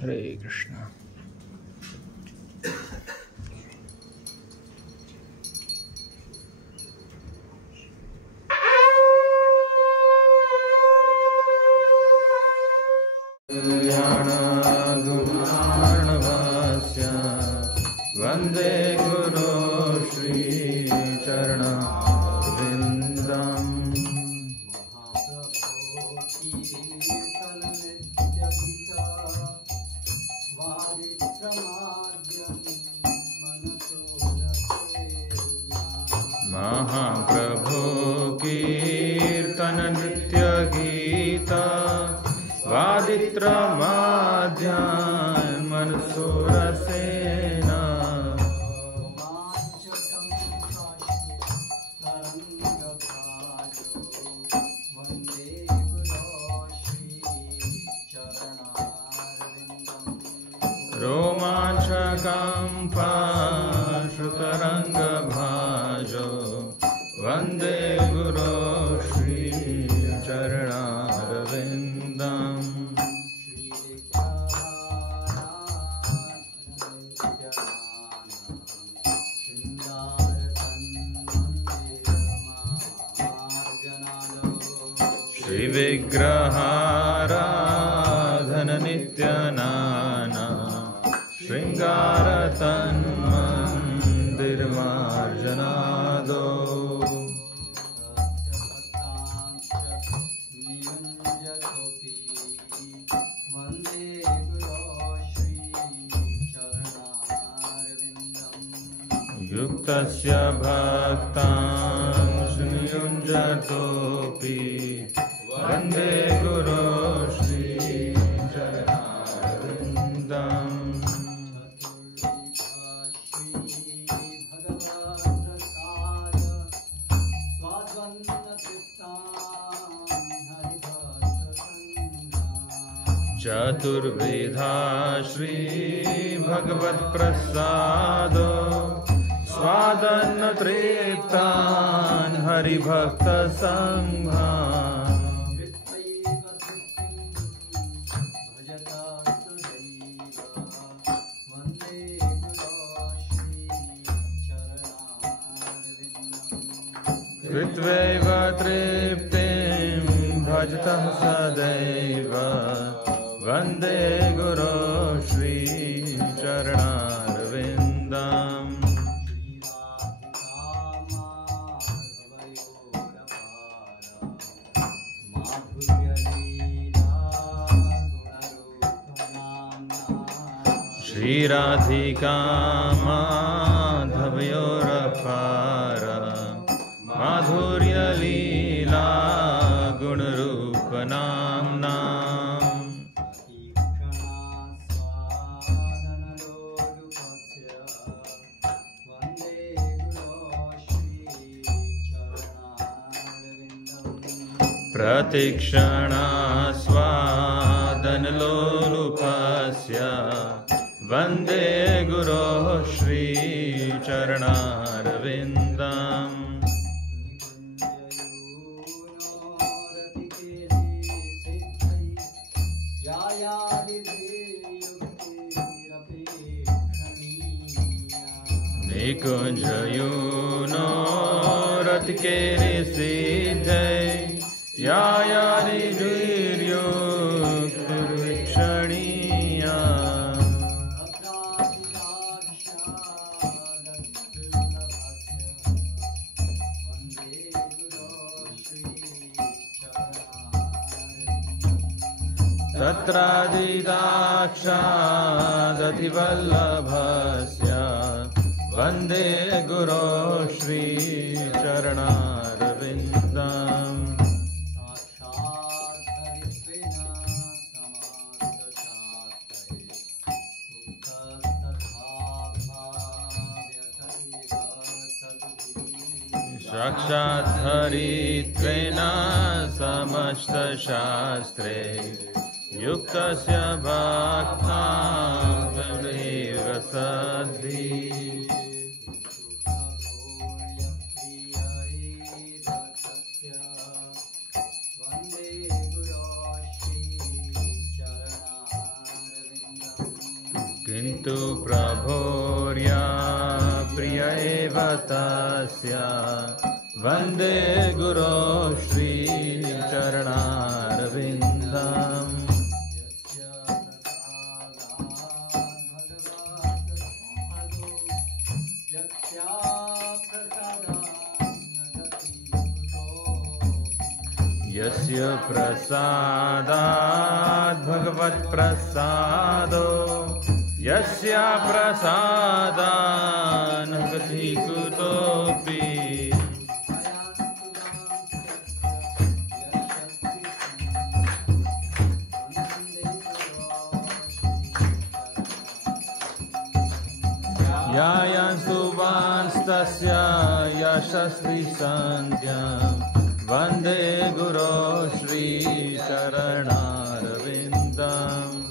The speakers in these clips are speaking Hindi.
Hare Krishna. Vande Guru Shri Charana Vindam. Mahaprabhu Kirtan Nritya Gita Vaditra Madhyan Manasura Sena. Romanchakam Pashutaranga Bhajo Vande Guru Shri Charanaravindam. Shri Vigraharadhana Nityanana Shringaratan Mandir Marjanado. Yuktasya Bhaktan Shniyunjatopi Vande Guru Shri Charanarvindam. Chaturvedha Shri Bhagavad Prasado Swadanna Triptan Hari Bhakta Sangha. Kritveva Triptim Bhajtah Sadaiva Vande Guru Shri Charanarvindam. Shri Radhika Madhavayorapara Madhurya Leela Gunarupa Namnam. Pratikshana Swadan Lolupasya Vande Guru Shri Charanarvindam. Nikunjayuno Ratikeri Siddhai Yayari Viryo Kurvikshaniya. Tatradidaksha Vallabhasya Vande Guru Shri Charanarvindam. Sakshat Haritvena Samashta Shastre Yuktasya Bhaktam Vamriva Saddhi. किन्तु प्रभोर्या प्रिय एव तस्य वन्दे गुरो श्रीचरणारविन्दम् यस्य प्रसादात् भगवत्प्रसादो यस्य प्रसादात् न गति कुतोऽपि यायांस्तु वांस्तस्य यशस्ति सन्ध्यम् वन्दे गुरो श्रीचरणारविन्दम्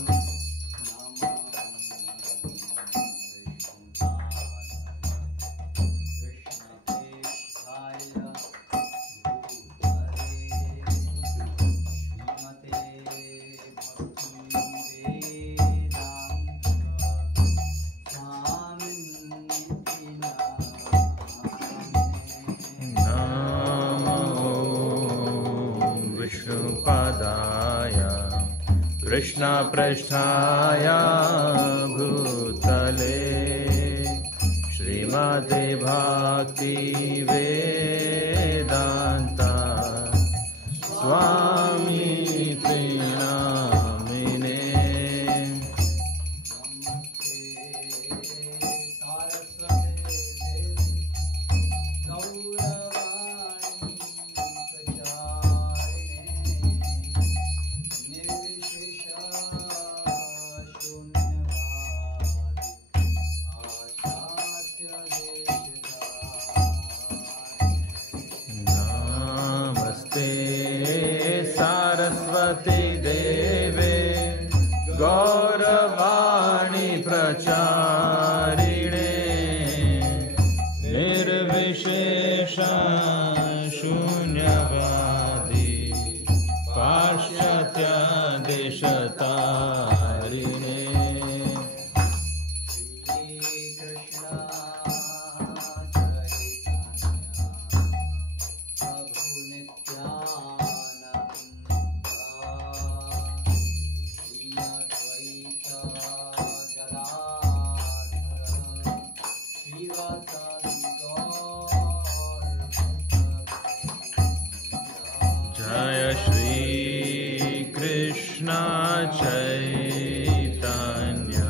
कृष्णपृष्ठाय भूतले श्रीमते भक्ति वेदांत स्वामिते नामिने सरस्वती देवे गौरवाणी प्रचारिणे निर्विशेष शून्यवादी पाश्चात्य देशतारिणे जय श्री कृष्ण चैतन्य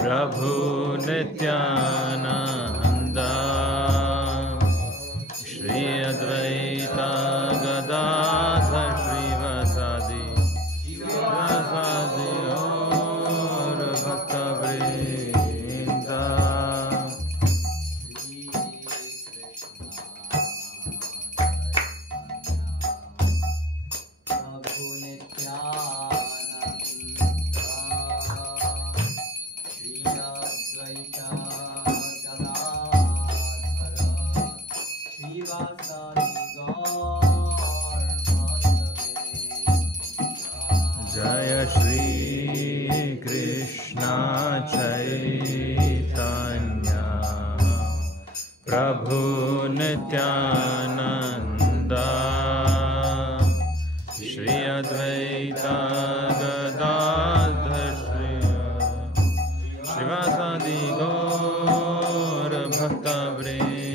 प्रभु नित्यानंद श्री अद्वैत गदाधर श्रीवासादि और भक्तवृंद जय श्री कृष्ण चैतन्य प्रभु नित्यानंद श्री अद्वैत गदाधर श्रीवासादि गौर भक्तवृंद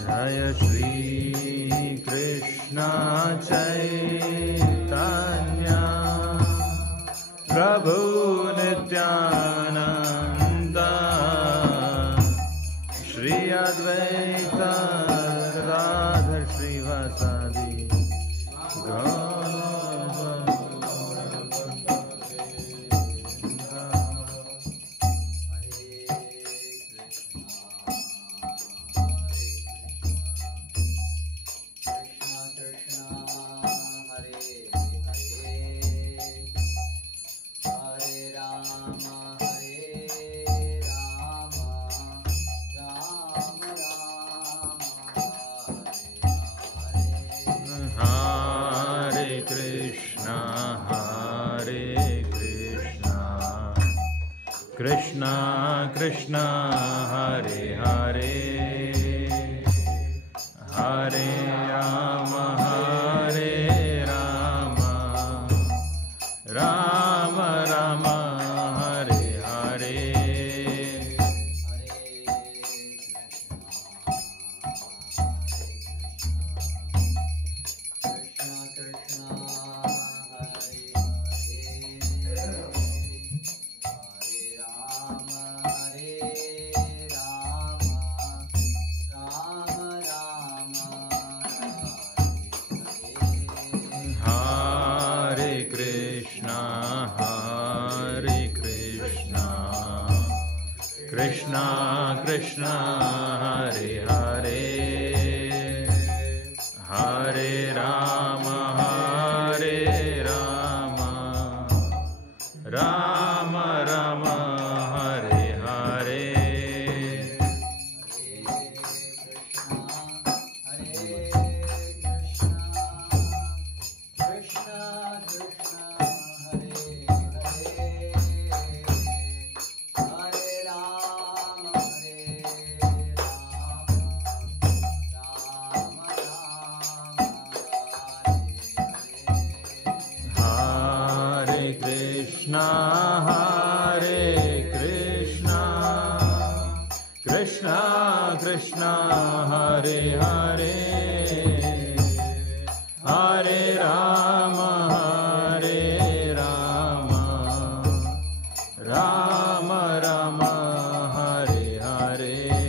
जय श्री कृष्ण चैतन्य प्रभु Nityanand Shri Advaita Gadadhar श्रीवासादि Krishna Krishna Hare Hare Hare Rama Hare Rama Rama Rama Hare Hare Krishna Krishna Hare Hare Hare Rama Hare Rama Rama Rama Hare Hare Krishna Hare Krishna Krishna Krishna Hare Hare Hare Rama Hare Rama Rama Rama Hare Hare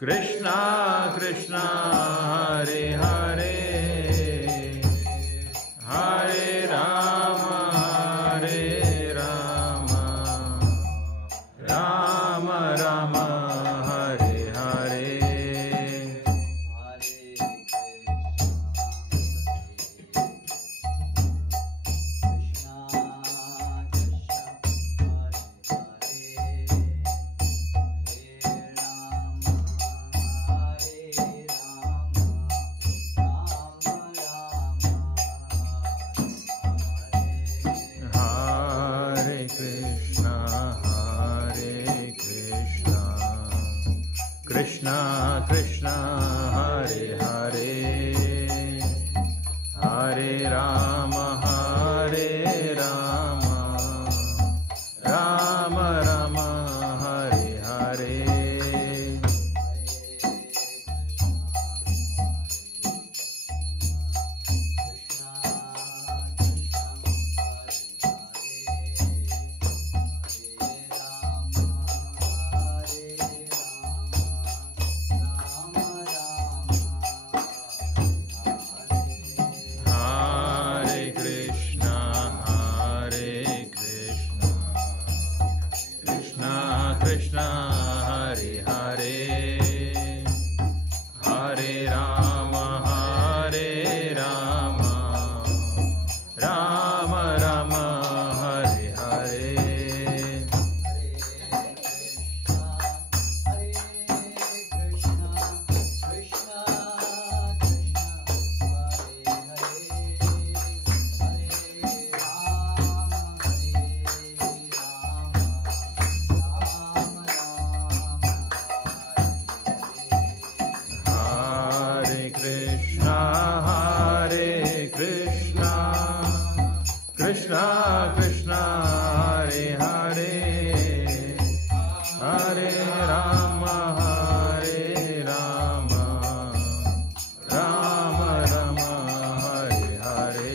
Krishna Krishna Hare Hare Hare Rama Hare Rama Rama Rama Hare Hare Krishna Krishna Hare Hare Hare Rama Hare Rama Rama Rama Hare Hare Krishna Hare Hare Hare Rama Hare Rama Rama Rama Hare Hare Krishna Krishna Hare Hare Hare Rama Hare Rama Rama Rama Hare Hare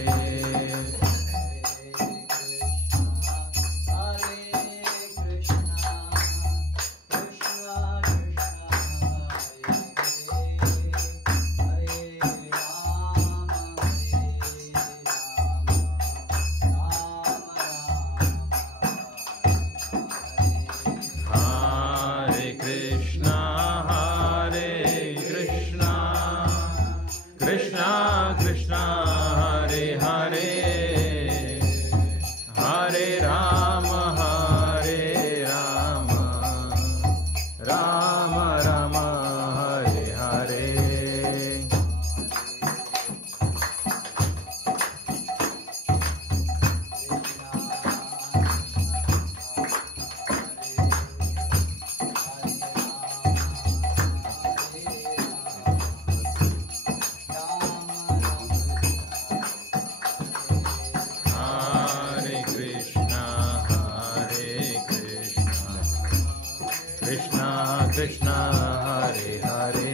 Krishna Krishna Hare Hare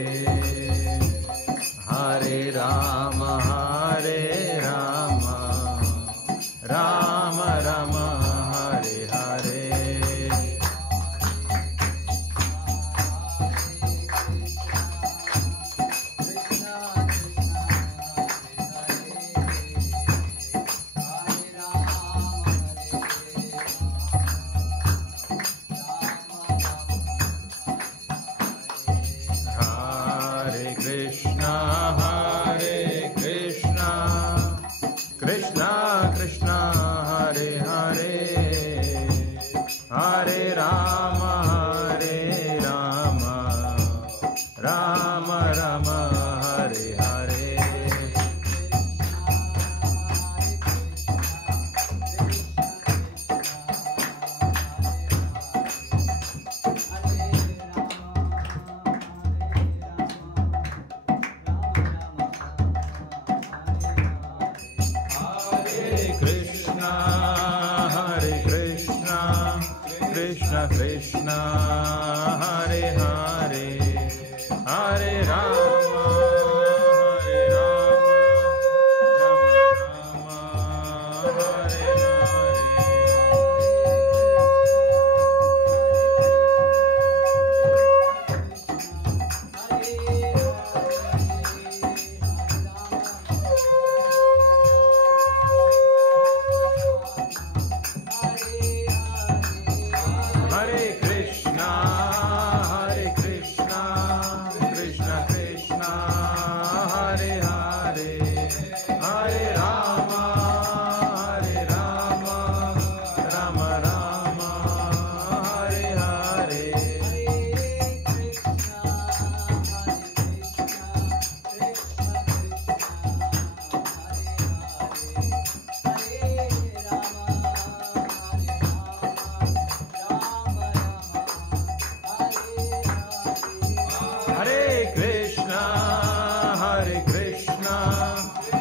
Hare Rama Rama Rama Hare Hare Krishna Krishna Hare Hare Hare Rama Rama Hare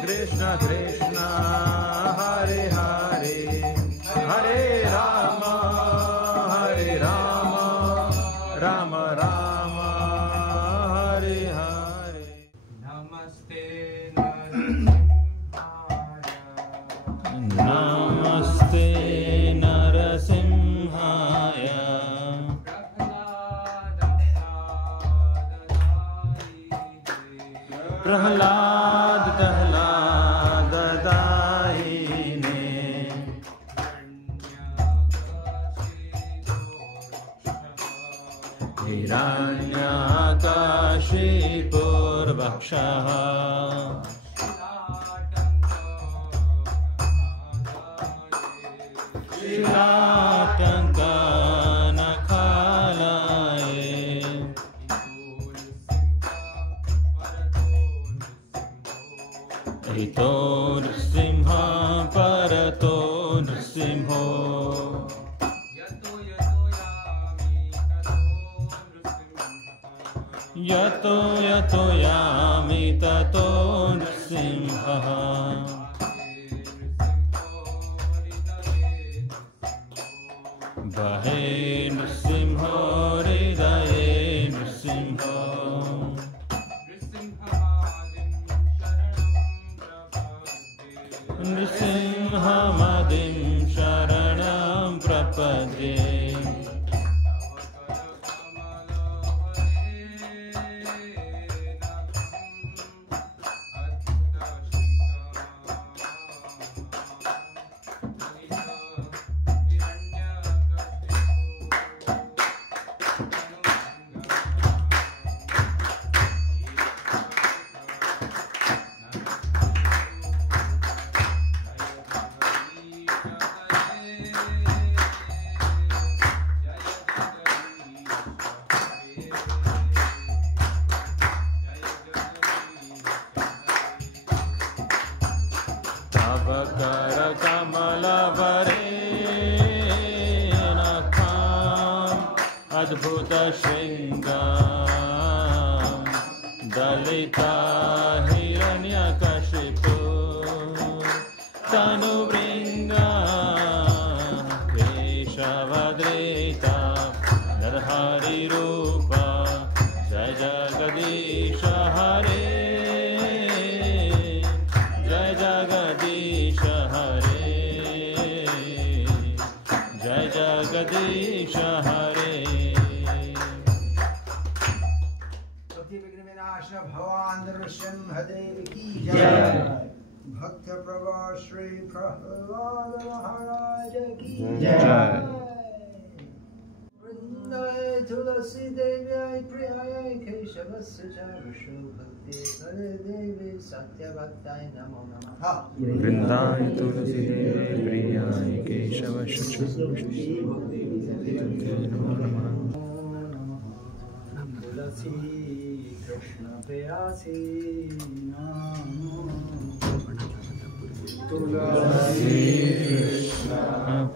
Krishna Krishna Hare Hare Hare Rama Rama Rama Hare Hare Namaste Narasimhaya Prahlad Hiranyakashipurvakshaha Shilatankanakalaye Hito Nrsimha Parato Nrsimho Yato yato yami tato nrsimha Bahe nrsimho hridaye nrsimho Nrsimhamadim sharanam prapadye Adbhuta Shringam Dalita Hiranyakashipu Tanu Vringa Keshavadrita Hari Rupa Jai Jagadish Hare Jai Jagadish Hare Jai Jagadish Hare Bhakti Vigna Vinashna Bhavan Nrsimhadev ki Jai Bhakta Prabha Shri Prahlad Maharaj ki Jai Vrindai Tulasi Devi Priyai Keshavasya Vishu Bhakti Kare Devi Satya Bhaktai Namo Namaha Vrindai Tulasi Devi Priyai Keshava Shri Namo Namaha Tulasi Krishna Priyasi Namo Tulasi Krishna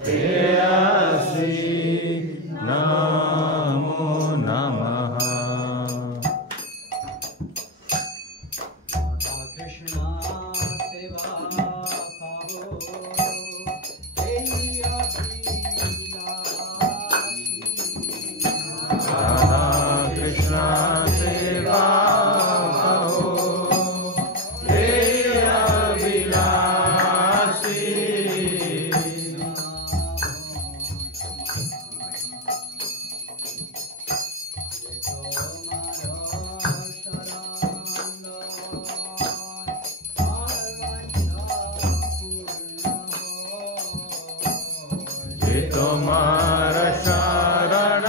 Priyasi Namo Namaha Radha Krishna Seva Pavo Deya Radha Krishna Seva Kaho Deya Vilasi Tomara sharan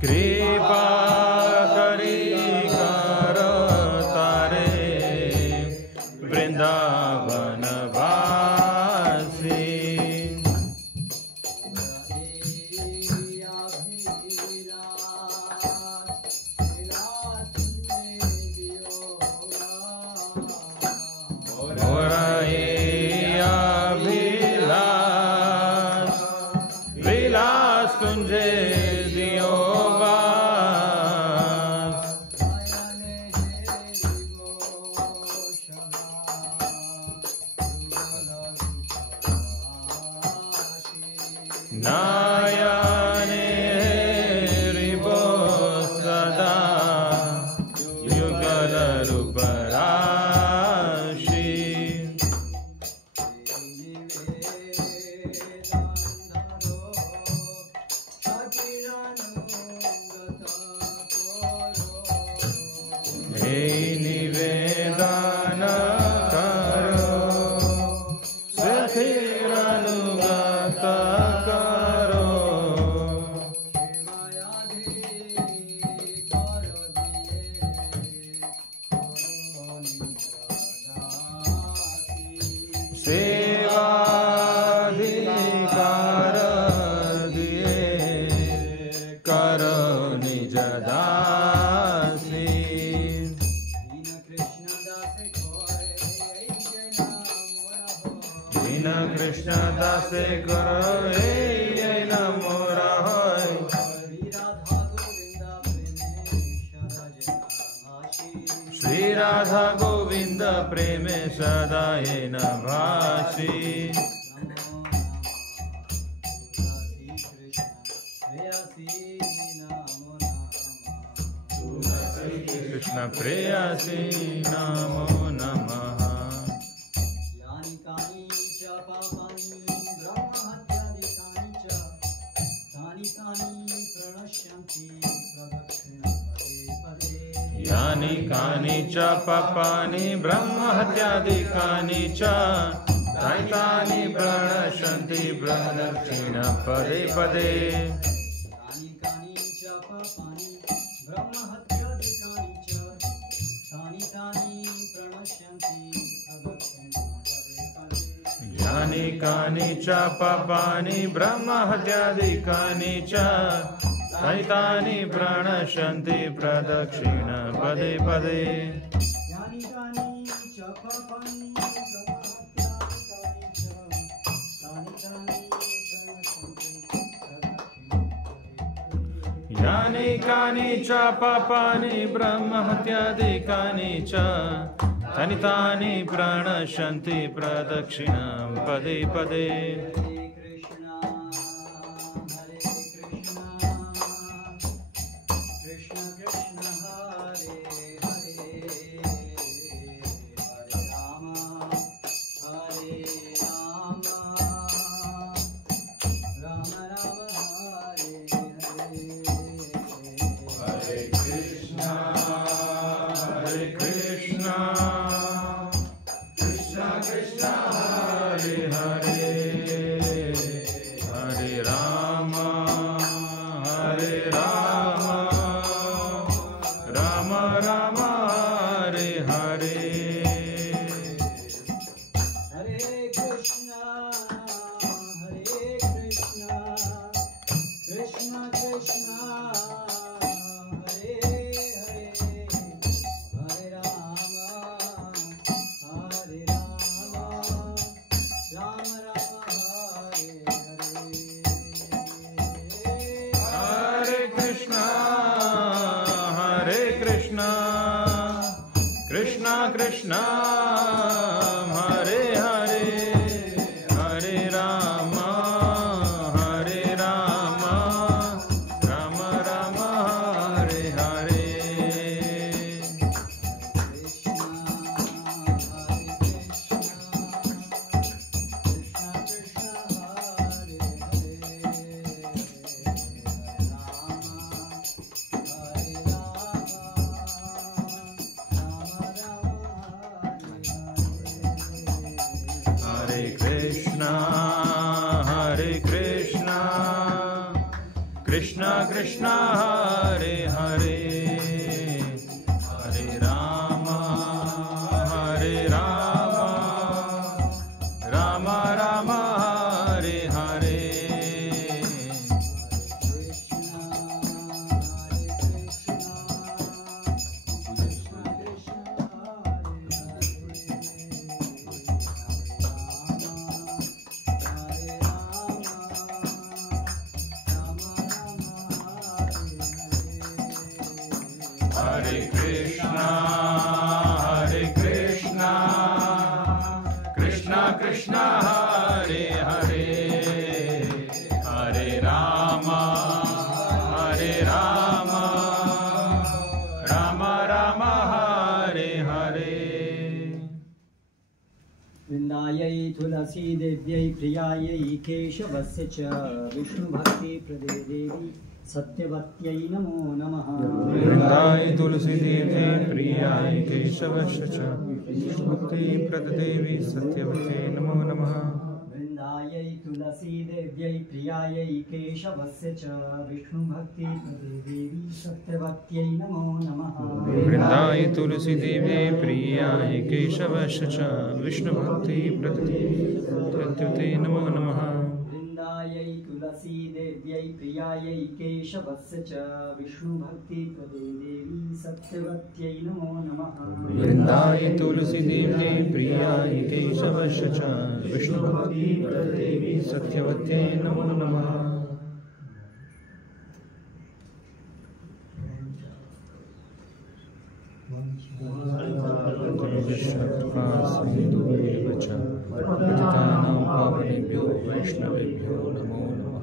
Kripa kari kar tare Vrindavan vasi Vilas kunje diyo vas Nayane ribo sada yugala ruparashi Nivedana karo Sathirανugata karo Sevadhikar diye karo nijadasi Dina Krishna dase karo ei namo rahai Shri Radha Govinda preme sadayena bhashi Krishna Preyasi Namo Namaha Yani kani cha papani brahma hatyadikani cha Taitani pranashanti pranadakshina pade pade Yani kani cha papani brahma hatyadikani cha Taitani pranashanti pradakshina pade pade यानि कानि च पापानि ब्रह्महत्यादिकानि च तानि तानि प्रणश्यन्ति प्रदक्षिणां पदे पदे तुलसी देव्यै प्रियायै केशवस्य च विष्णुभक्ति प्रदे देवी सत्यवत्यै नमो नमः। वृन्दाय तुलसी देव्यै प्रियाय केशवस्य च विष्णुभक्ति प्रदे देवी सत्यवत्यै नमो नमः। वृन्दायै तुलसी देव्यै प्रियायै केशवस्य च विष्णुभक्ति प्रदे देवी सत्यवत्यै नमो नमः। वृन्दाय तुलसी देव्यै प्रियाय केशवस्य च विष्णुभक्ति प्रदे देवी सत्यवत्यै नमो नमः। वृन्दायै तुलसी देव्यै प्रियायै केशवस्य च विष्णुभक्ति प्रदे देवी सत्यवत्यै नमो नमः। वृन्दाय तुलसी देव्यै प्रियाय केशवस्य च विष्णुभक्ति प्रदे देवी सत्यवत्यै नमो नमः। सिन्धुभ्येव च पतितानां पावनेभ्यो वैष्णवेभ्यो नमो नमः।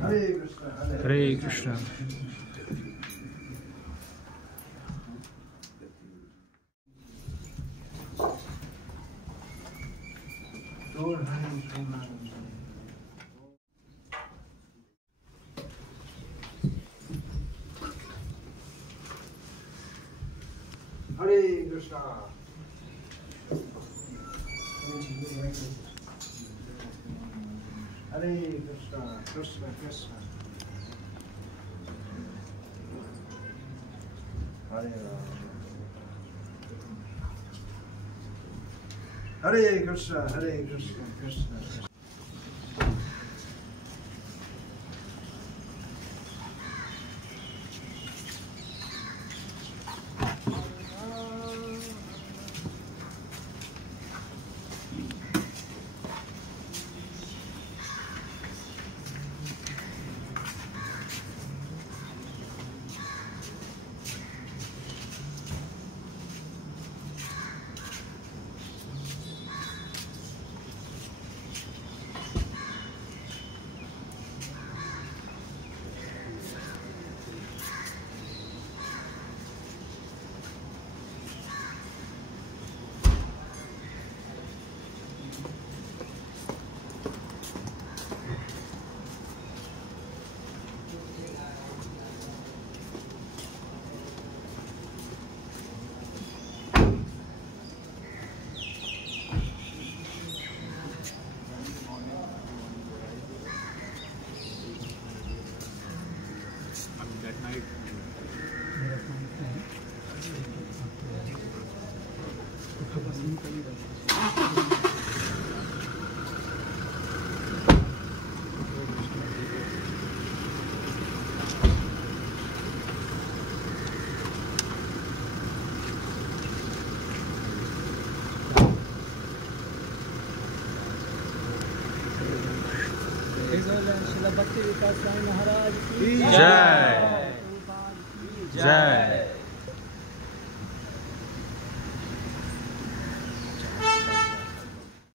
Hare Krishna, Hare Krishna. Hare Krishna. Hare Krishna, Krishna Krishna. Hare Rama. Hare Krishna, Hare Krishna, Krishna Krishna. जय जय